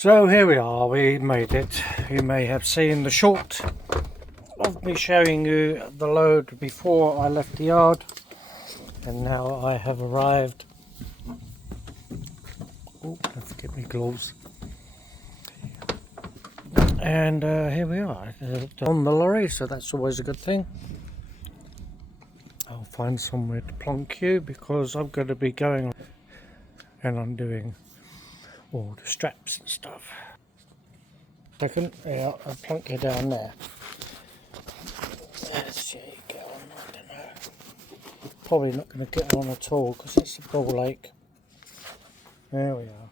So here we are, we made it. You may have seen the short of me showing you the load before I left the yard, and now I have arrived. Oh, don't forget my gloves. And here we are on the lorry, so that's always a good thing. I'll find somewhere to plonk you because I'm going to be going and undoing all the straps and stuff. Second, yeah, I'll plonk you down there. Let's see, get on, I don't know. Probably not going to get on at all because it's a ball lake. There we are.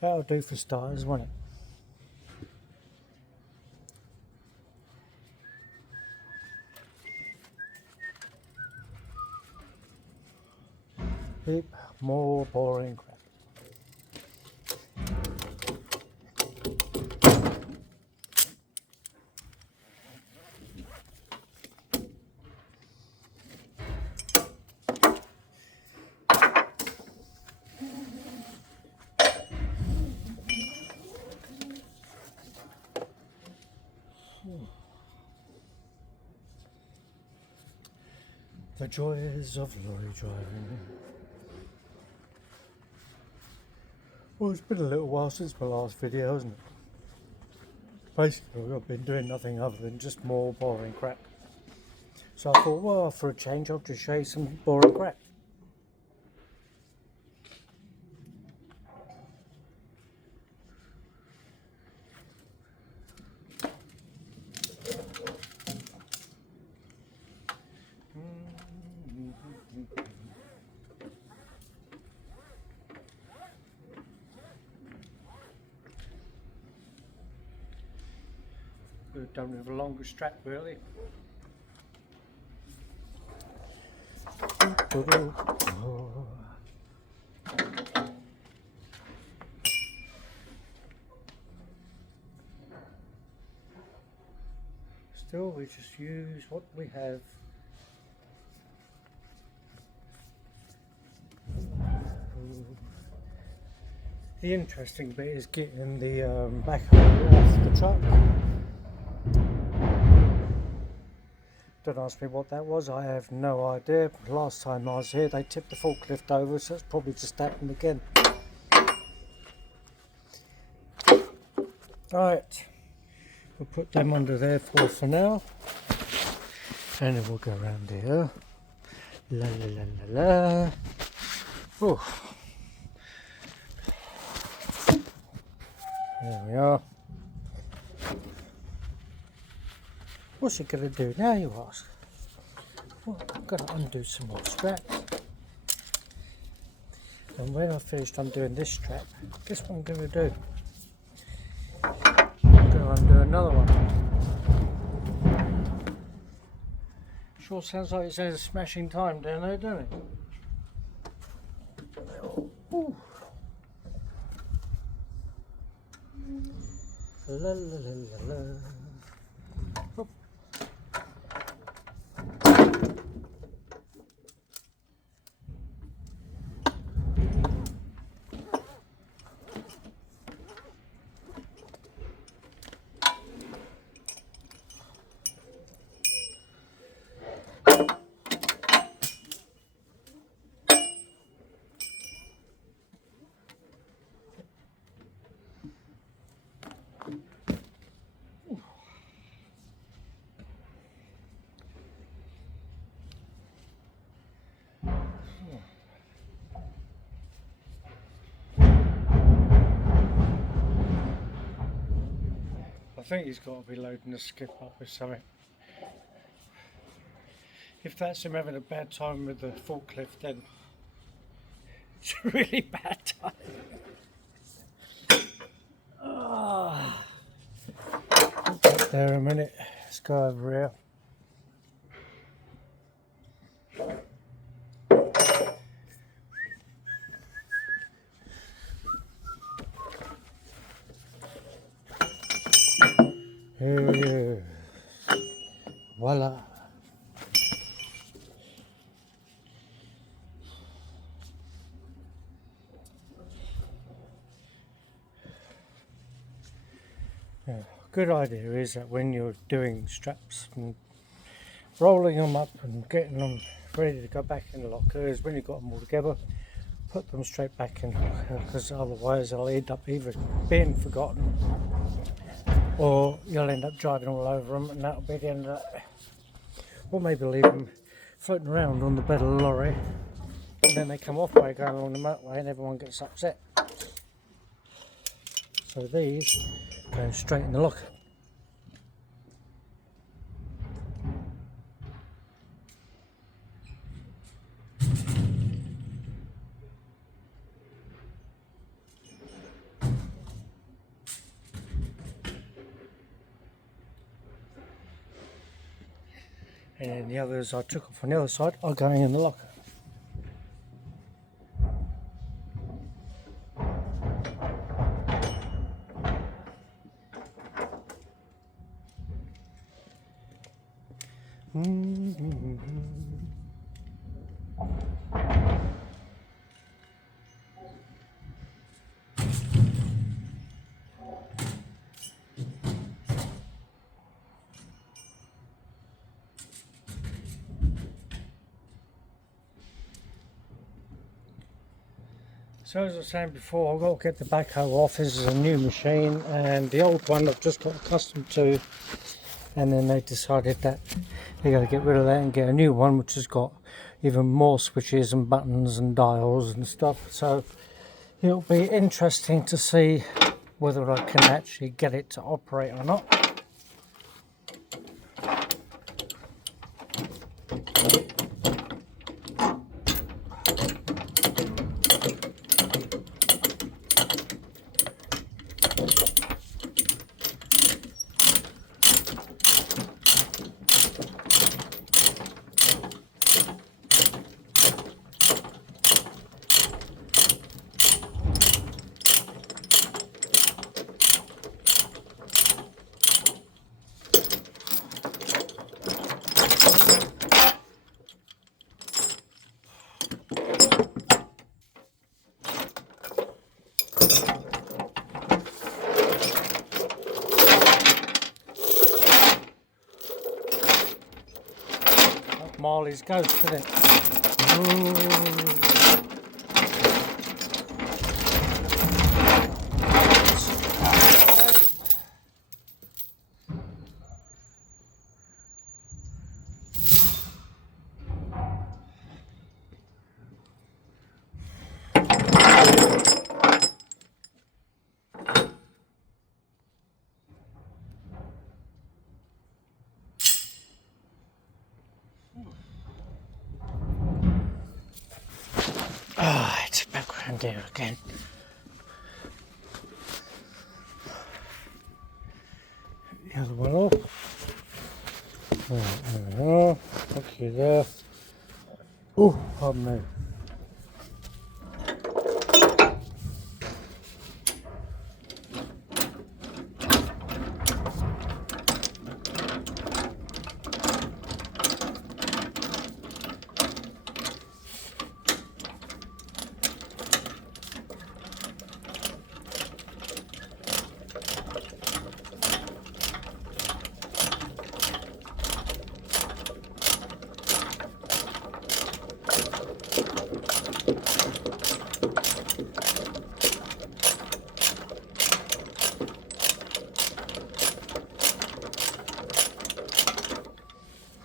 That'll do for starters, won't it? Beep, more boring crap. The joys of lorry driving. Well, it's been a little while since my last video, hasn't it? Basically, I've been doing nothing other than just more boring crap. So I thought, well, for a change, I'll just show you some boring crap. Could have done with a longer strap, really. Still, we just use what we have. The interesting bit is getting the backhoe off the truck. Don't ask me what that was, I have no idea. Last time I was here they tipped the forklift over, so it's probably just happened again. Right, we'll put them under there for now. And then we'll go around here. La la la la la. Oh. There we are. What's it going to do now, you ask? Well, I'm going to undo some more straps. And when I've finished undoing this strap, guess what I'm going to do? I'm going to undo another one. Sure sounds like it's had a smashing time down there, doesn't it? Ooh. La la la la la. Oop. I think he's got to be loading the skip up with something. If that's him having a bad time with the forklift, then it's a really bad time. Oh. Get there a minute. Let's go over here. Here. Voila. Yeah. Good idea is that when you're doing straps and rolling them up and getting them ready to go back in the locker is when you've got them all together, put them straight back in the locker, because otherwise they'll end up either being forgotten or you'll end up driving all over them, and that'll be the end of that. Or maybe leave them floating around on the bed of the lorry, and then they come off by going along the motorway and everyone gets upset. So these go straight in the locker. And then the others I took off on the other side are going in the locker. So as I was saying before, I've got to get the backhoe off. This is a new machine, and the old one I've just got accustomed to, and then they decided that they got to get rid of that and get a new one which has got even more switches and buttons and dials and stuff. So it'll be interesting to see whether I can actually get it to operate or not. Marley's Ghost, isn't it? Ooh. Ah, it's back around here again. The other one off. There we are. Okay, there. Oh, pardon me.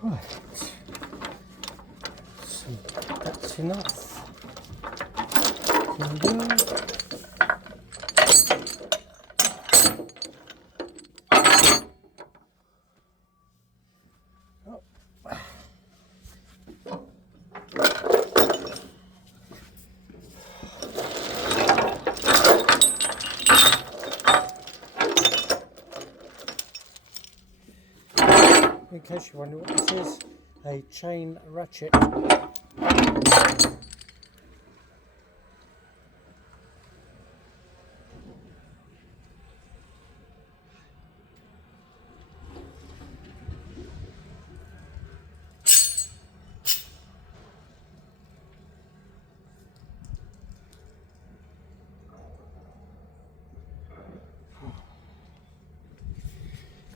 Right. So that's enough. There we go. In case you wonder what this is, a chain ratchet.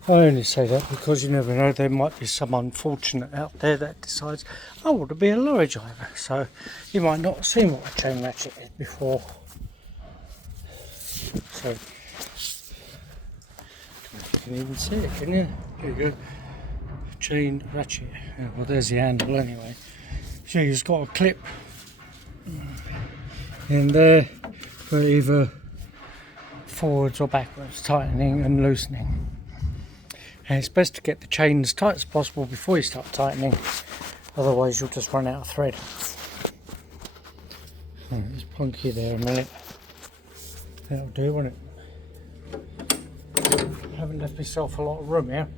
I only say that because you never know, there might be some unfortunate out there that decides, I want to be a lorry driver. So you might not have seen what a chain ratchet is before. So you can even see it, can you? There you go. Chain ratchet. Yeah, well, there's the handle anyway. So you've got a clip in there for either forwards or backwards, tightening and loosening. And it's best to get the chain as tight as possible before you start tightening, otherwise you'll just run out of thread. It's punky there a minute. That'll do, won't it? I haven't left myself a lot of room here.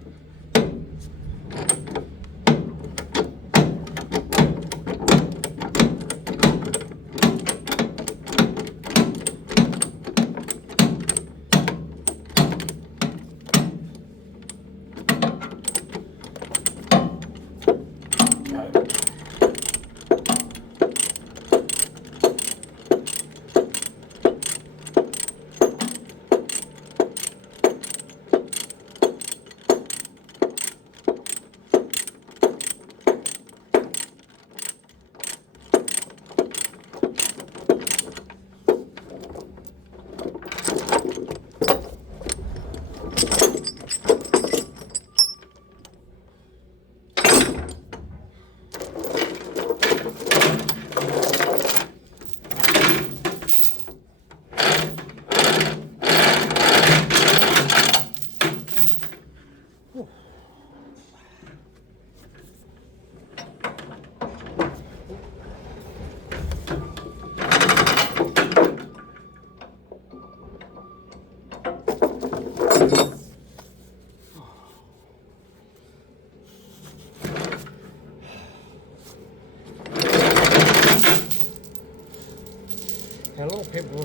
A lot of people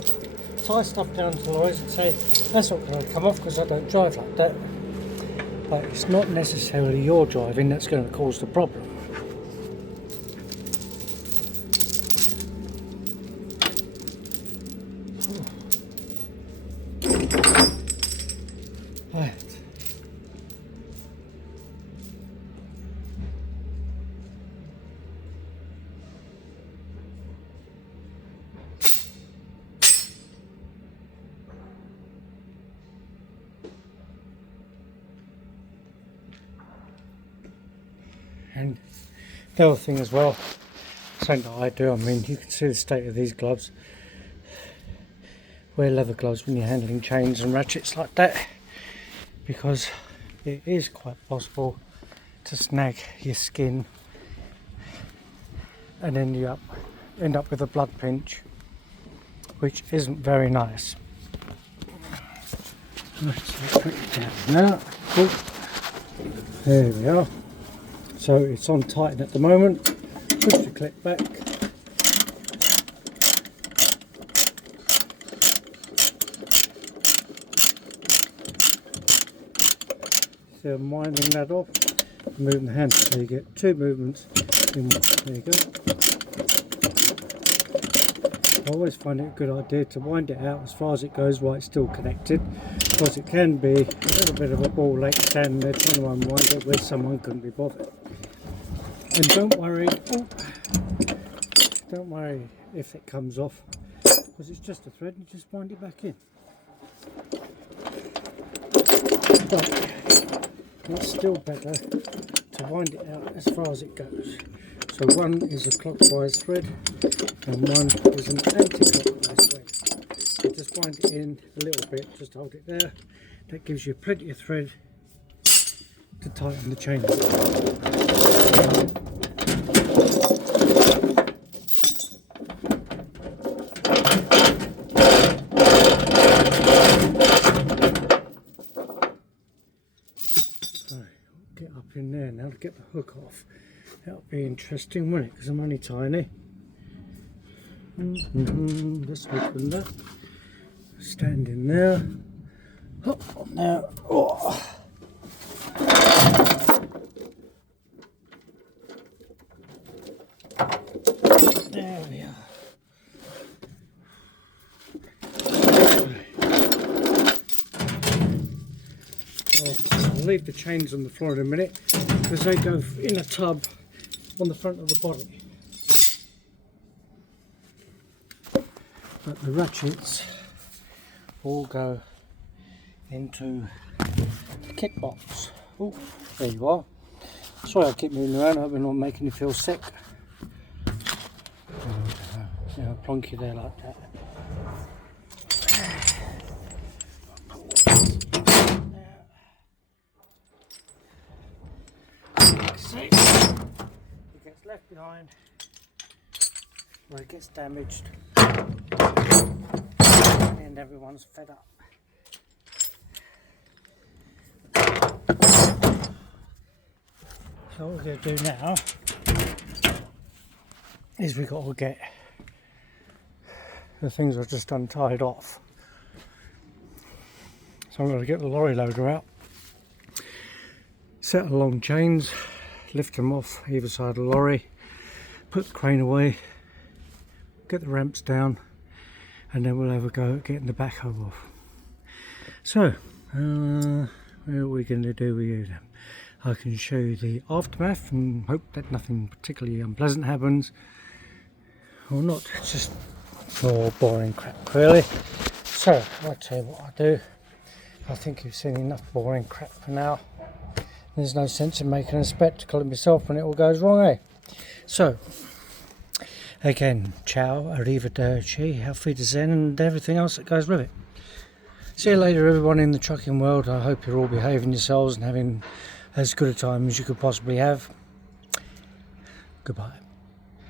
tie stuff down to lorries and say that's not going to come off because I don't drive like that, but it's not necessarily your driving that's going to cause the problem. Right. And the other thing as well, something that I do, I mean, you can see the state of these gloves. Wear leather gloves when you're handling chains and ratchets like that, because it is quite possible to snag your skin and then you end up with a blood pinch, which isn't very nice. Let's put it down now. Cool. There we are. So it's on tighten at the moment. Push the clip back. So I'm winding that off, moving the hand, so you get two movements in one. There you go. I always find it a good idea to wind it out as far as it goes while it's still connected, because it can be a little bit of a ball ache standing there trying to unwind it where someone couldn't be bothered. And don't worry if it comes off, because it's just a thread and you just wind it back in. But it's still better to wind it out as far as it goes. So one is a clockwise thread and one is an anti-clockwise thread. So just wind it in a little bit, just hold it there. That gives you plenty of thread to tighten the chain. Get up in there now to get the hook off. That'll be interesting, won't it? Because I'm only tiny. Let's open that. Stand in there. Hop on there. Oh. There we are. Oh. I'll leave the chains on the floor in a minute because they go in a tub on the front of the body. But the ratchets all go into the kit box. Oh, there you are. Sorry I keep moving around, I hope I'm not making you feel sick. You know, plonk you there like that. See, it gets left behind where it gets damaged and everyone's fed up. So what we're going to do now is we've got to get the things I've just untied off. So I'm going to get the lorry loader out, set the long chains, lift them off either side of the lorry, put the crane away, get the ramps down, and then we'll have a go at getting the backhoe off. So, what are we going to do with you then? I can show you the aftermath and hope that nothing particularly unpleasant happens, or not, it's just more boring crap really. So I'll tell you what I'll do. I think you've seen enough boring crap for now. There's no sense in making a spectacle of myself when it all goes wrong, eh? So again, ciao, arrivederci, auf Wiedersehen, and everything else that goes with it. See you later everyone in the trucking world. I hope you're all behaving yourselves and having as good a time as you could possibly have. Goodbye.